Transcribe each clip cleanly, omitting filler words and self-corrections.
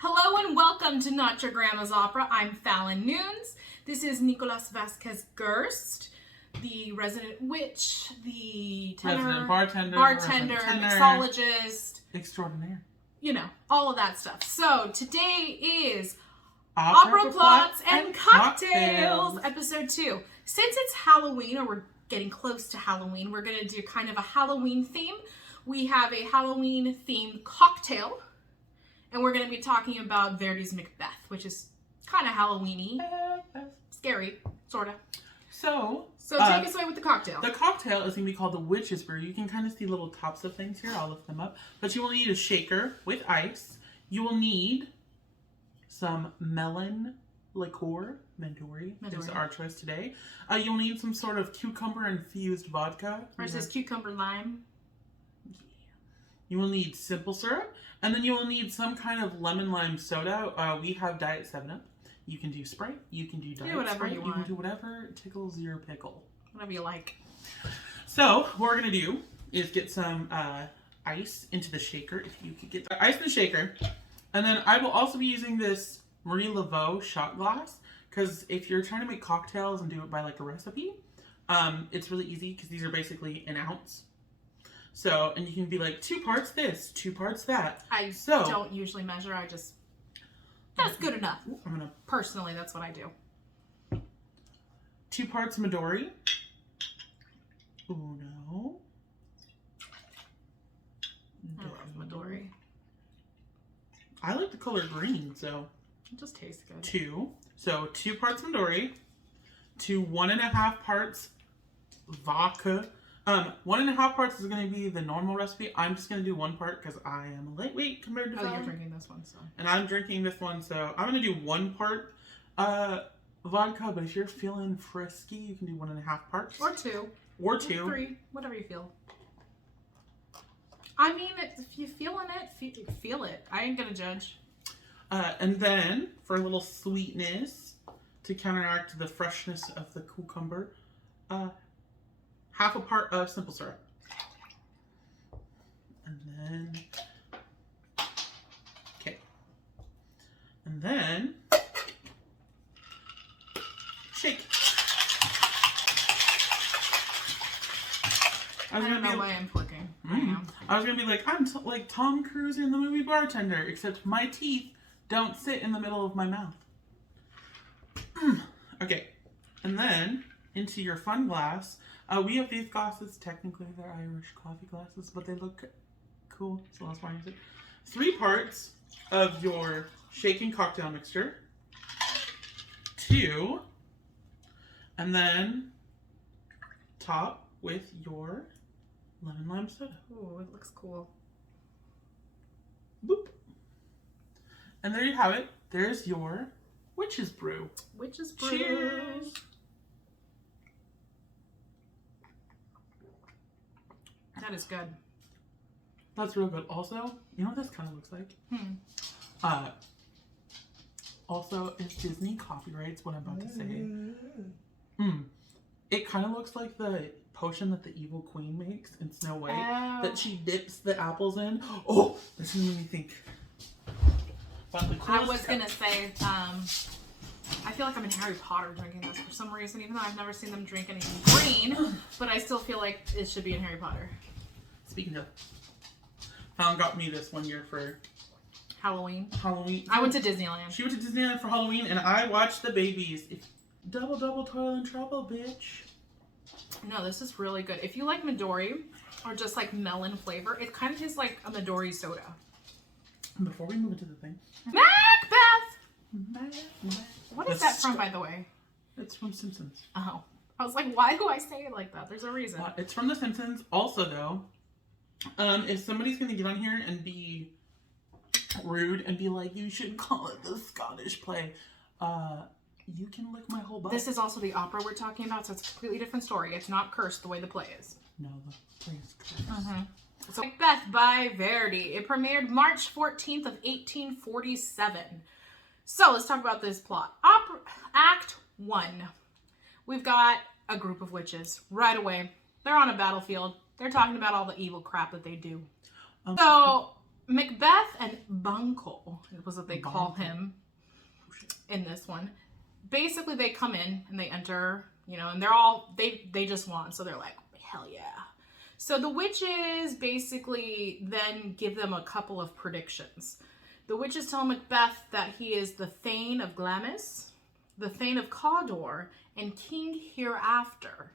Hello and welcome to Not Your Grandma's Opera. I'm Fallon Nunes. This is Nicolas Vasquez-Gerst, the resident witch, the tenor, resident bartender, mixologist. Extraordinaire. You know, all of that stuff. So today is Opera Plots and Cocktails, episode 2. Since it's Halloween, or we're getting close to Halloween, we're going to do kind of a Halloween theme. We have a Halloween themed cocktail. And we're going to be talking about Verdi's Macbeth, which is kind of Halloween-y. Scary, sort of. So take us away with the cocktail. The cocktail is going to be called the Witches Brew. You can kind of see little tops of things here. I'll lift them up. But you will need a shaker with ice. You will need some Melon Liqueur. Midori is our choice today. You'll need some sort of cucumber infused vodka. Versus cucumber lime. You will need simple syrup, and then you will need some kind of lemon lime soda. We have Diet 7-Up. You can do Sprite. You can do Diet whatever Sprite. you want. You can do whatever tickles your pickle. Whatever you like. So what we're going to do is get some ice into the shaker. If you could get the ice in the shaker. And then I will also be using this Marie Laveau shot glass. Because if you're trying to make cocktails and do it by like a recipe, it's really easy because these are basically an ounce. So, and you can be like 2 parts this, 2 parts that. I don't usually measure. That's good enough. Personally, that's what I do. 2 parts Midori. Uno. I love Midori. I like the color green, so. It just tastes good. 2. So 2 parts Midori. To 1.5 parts vodka. 1.5 parts is going to be the normal recipe. I'm just going to do 1 part because I am a lightweight compared to You're drinking this one, so. And I'm drinking this one, so I'm going to do 1 part vodka. But if you're feeling frisky, you can do 1.5 parts. Or 2. Or 2. Or 3. Whatever you feel. I mean, if you're feeling it, feel it. I ain't going to judge. And then, for a little sweetness, to counteract the freshness of the cucumber, 1/2 part of simple syrup. And then, okay. And then, shake. I don't know why I'm clicking. I was going to be like, I'm like Tom Cruise in the movie Bartender, except my teeth don't sit in the middle of my mouth. Okay. And then, into your fun glass, we have these glasses. Technically, they're Irish coffee glasses, but they look cool, so that's why I use it. 3 parts of your shaken cocktail mixture. 2. And then, top with your lemon lime soda. Ooh, it looks cool. Boop. And there you have it. There's your Witches Brew. Witches Brew. Cheers. That is good. That's real good. Also, you know what this kind of looks like? Also, it's Disney copyrights what I'm about to say. It kind of looks like the potion that the evil queen makes in Snow White that she dips the apples in. Oh, this is making me think. I was gonna say, I feel like I'm in Harry Potter drinking this for some reason, even though I've never seen them drink anything green, but I still feel like it should be in Harry Potter. Speaking of, Fallon got me this one year for Halloween. I went to Disneyland. She went to Disneyland for Halloween, and I watched the babies. Double toil and trouble, bitch. No, this is really good. If you like Midori, or just like melon flavor, it kind of tastes like a Midori soda. Before we move into the thing. Macbeth! What is that from, by the way? It's from Simpsons. Oh. I was like, why do I say it like that? There's a reason. It's from The Simpsons. Also, though, if somebody's going to get on here and be rude and be like, you should call it the Scottish play, you can lick my whole butt. This is also the opera we're talking about, so it's a completely different story. It's not cursed the way the play is. No, the play is cursed. So Macbeth by Verdi. It premiered March 14th of 1847. So let's talk about this plot. Act 1. We've got a group of witches right away. They're on a battlefield. They're talking about all the evil crap that they do. So Macbeth and Banco, was what they call him in this one. Basically, they come in and they enter, and they're all, they just won. So they're like, hell yeah. So the witches basically then give them a couple of predictions. The witches tell Macbeth that he is the Thane of Glamis, the Thane of Cawdor, and King Hereafter.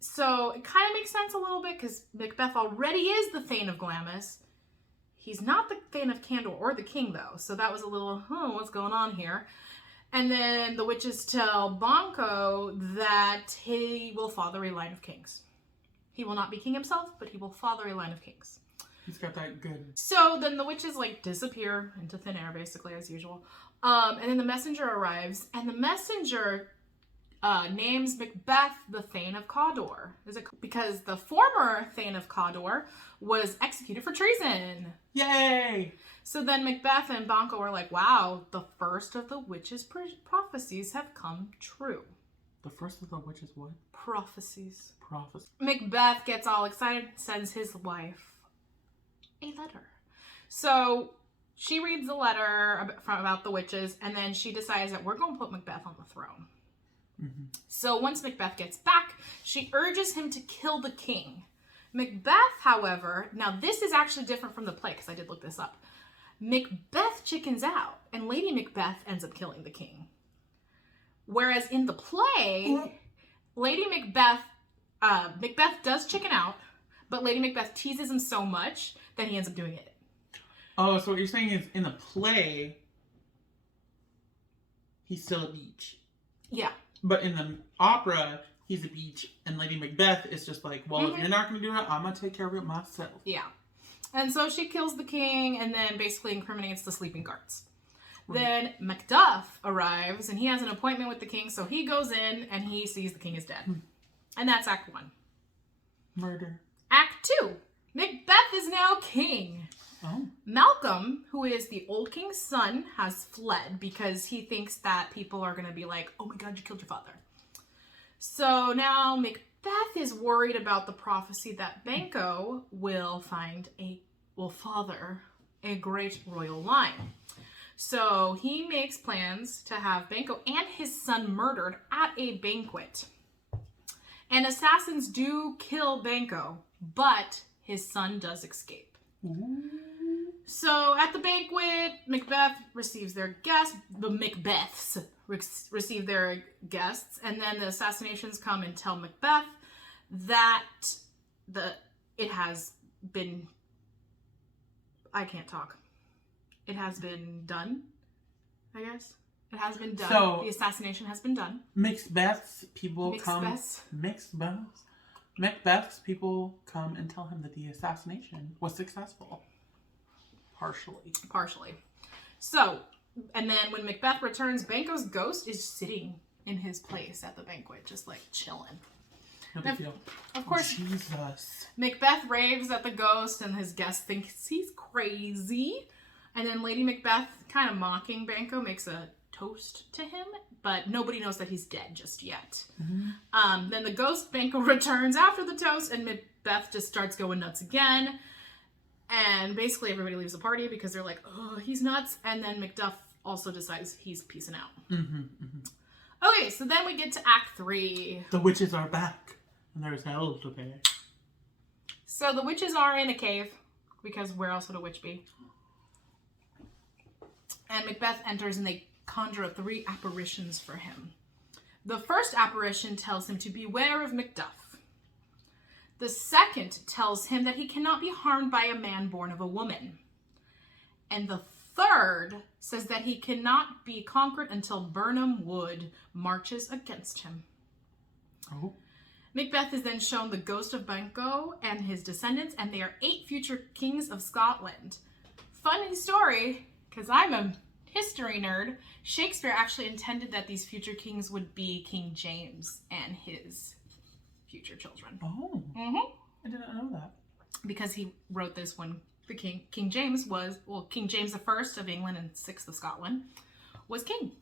So it kind of makes sense a little bit because Macbeth already is the Thane of Glamis. He's not the Thane of Cawdor or the king, though. So that was a little, what's going on here? And then the witches tell Banco that he will father a line of kings. He will not be king himself, but he will father a line of kings. He's got that good. So then the witches disappear into thin air, basically, as usual. And then the messenger arrives, and the messenger names Macbeth the Thane of Cawdor. Because the former Thane of Cawdor was executed for treason. Yay! So then Macbeth and Banco were like, wow, the first of the witches' prophecies have come true. The first of the witches' what? Prophecies. Prophecies. Macbeth gets all excited, sends his wife a letter. So she reads the letter about the witches, and then she decides that we're going to put Macbeth on the throne. Mm-hmm. So once Macbeth gets back, she urges him to kill the king. Macbeth, however, now this is actually different from the play because I did look this up. Macbeth chickens out, and Lady Macbeth ends up killing the king. Whereas in the play, Lady Macbeth, Macbeth does chicken out, but Lady Macbeth teases him so much that he ends up doing it. Oh, so what you're saying is in the play, he's still a beach. Yeah. But in the opera, he's a beach, and Lady Macbeth is just like, well, if you're not going to do it, I'm going to take care of it myself. Yeah. And so she kills the king and then basically incriminates the sleeping guards. Right. Then Macduff arrives, and he has an appointment with the king, so he goes in, and he sees the king is dead. And that's Act 1. Murder. Act 2. Macbeth is now king. Oh. Malcolm, who is the old king's son, has fled because he thinks that people are going to be like, oh my god, you killed your father. So now Macbeth is worried about the prophecy that Banco will father a great royal line. So he makes plans to have Banco and his son murdered at a banquet. And assassins do kill Banco, but his son does escape. Ooh. So at the banquet, Macbeth receives their guests. The Macbeths receive their guests, and then the assassinations come and tell Macbeth that it has been. I can't talk. It has been done, I guess. It has been done. So, the assassination has been done. Macbeth's people come and tell him that the assassination was successful. Partially. So, and then when Macbeth returns, Banco's ghost is sitting in his place at the banquet, just chilling. Of course, Jesus. Macbeth raves at the ghost, and his guests think he's crazy. And then Lady Macbeth, kind of mocking Banco, makes a toast to him, but nobody knows that he's dead just yet. Mm-hmm. Then the ghost Banco returns after the toast, and Macbeth just starts going nuts again. And basically everybody leaves the party because they're like, oh, he's nuts. And then Macduff also decides he's peacing out. Mm-hmm, mm-hmm. Okay, so then we get to Act 3. The witches are back, and there's hell to pay. So the witches are in a cave, because where else would a witch be? And Macbeth enters, and they conjure up 3 apparitions for him. The first apparition tells him to beware of Macduff. The second tells him that he cannot be harmed by a man born of a woman. And the third says that he cannot be conquered until Birnam Wood marches against him. Oh. Macbeth is then shown the ghost of Banco and his descendants, and they are 8 future kings of Scotland. Funny story, because I'm a history nerd, Shakespeare actually intended that these future kings would be King James and his future children. Oh. Mm-hmm. I did not know that. Because he wrote this when the King James was, King James I of England and 6th of Scotland was king.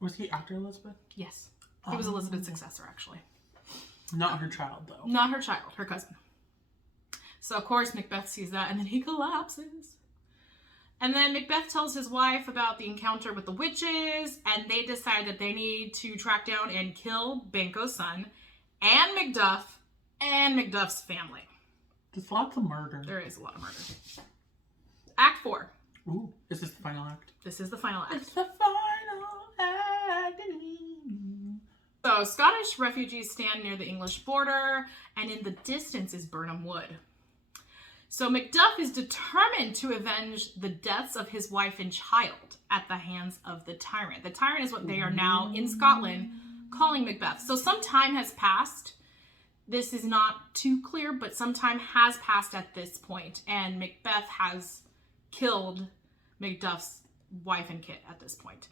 Was he after Elizabeth? Yes. He was Elizabeth's successor, actually. Not her child, though. Not her child, her cousin. So of course Macbeth sees that and then he collapses. And then Macbeth tells his wife about the encounter with the witches, and they decide that they need to track down and kill Banquo's son and Macduff and Macduff's family. There's lots of murder. There is a lot of murder. Act 4. Ooh, is this the final act? This is the final act. It's the final act. So Scottish refugees stand near the English border, and in the distance is Birnam Wood. So Macduff is determined to avenge the deaths of his wife and child at the hands of the tyrant. The tyrant is what they are now in Scotland calling Macbeth. So some time has passed. This is not too clear, but some time has passed at this point, and Macbeth has killed Macduff's wife and kid at this point.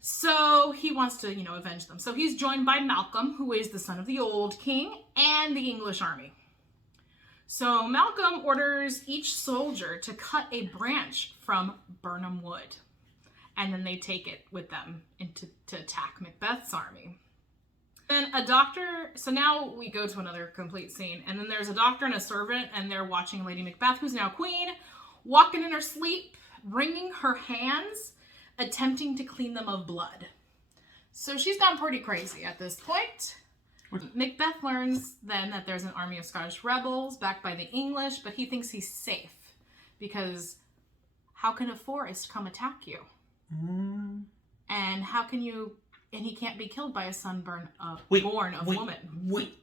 So he wants to, avenge them. So he's joined by Malcolm, who is the son of the old king, and the English army. So Malcolm orders each soldier to cut a branch from Birnam Wood, and then they take it with them to attack Macbeth's army. Then a doctor, so now we go to another complete scene, and then there's a doctor and a servant, and they're watching Lady Macbeth, who's now queen, walking in her sleep, wringing her hands, attempting to clean them of blood. So she's gone pretty crazy at this point. Macbeth learns then that there's an army of Scottish rebels backed by the English, but he thinks he's safe because how can a forest come attack you? And how can you, and he can't be killed by a son born of woman. Wait.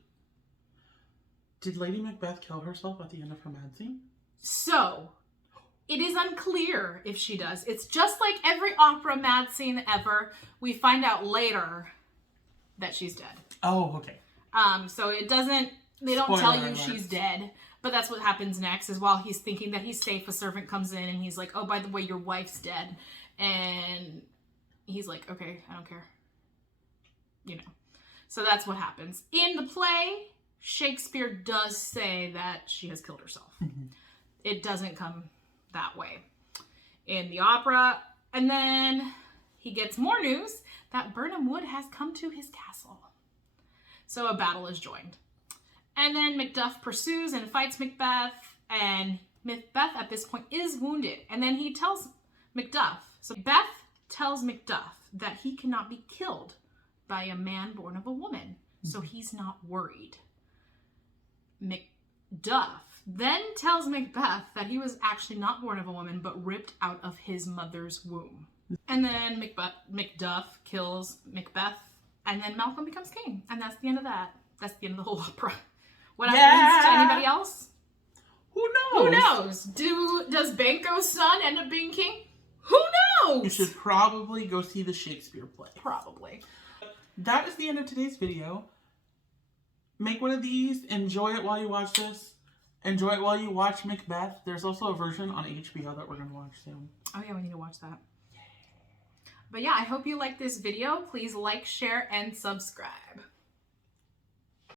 Did Lady Macbeth kill herself at the end of her mad scene? So, it is unclear if she does. It's just like every opera mad scene ever. We find out later that she's dead. Oh, okay. So it doesn't, they don't Spoiler tell you alert. she's dead, but that's what happens next is while he's thinking that he's safe, a servant comes in and he's like, oh, by the way, your wife's dead. And he's like, okay, I don't care. So that's what happens. In the play, Shakespeare does say that she has killed herself. It doesn't come that way in the opera. And then he gets more news that Birnam Wood has come to his castle. So a battle is joined. And then Macduff pursues and fights Macbeth, and Macbeth at this point is wounded. And then he tells Macduff, so Macbeth tells Macduff that he cannot be killed by a man born of a woman. So he's not worried. Macduff then tells Macbeth that he was actually not born of a woman, but ripped out of his mother's womb. And then Macduff kills Macbeth, and then Malcolm becomes king. And that's the end of that. That's the end of the whole opera. What happens to anybody else? Who knows? Who knows? Does Banquo's son end up being king? Who knows? You should probably go see the Shakespeare play. Probably. That is the end of today's video. Make one of these. Enjoy it while you watch this. Enjoy it while you watch Macbeth. There's also a version on HBO that we're going to watch soon. Oh yeah, we need to watch that. But yeah, I hope you liked this video. Please like, share, and subscribe.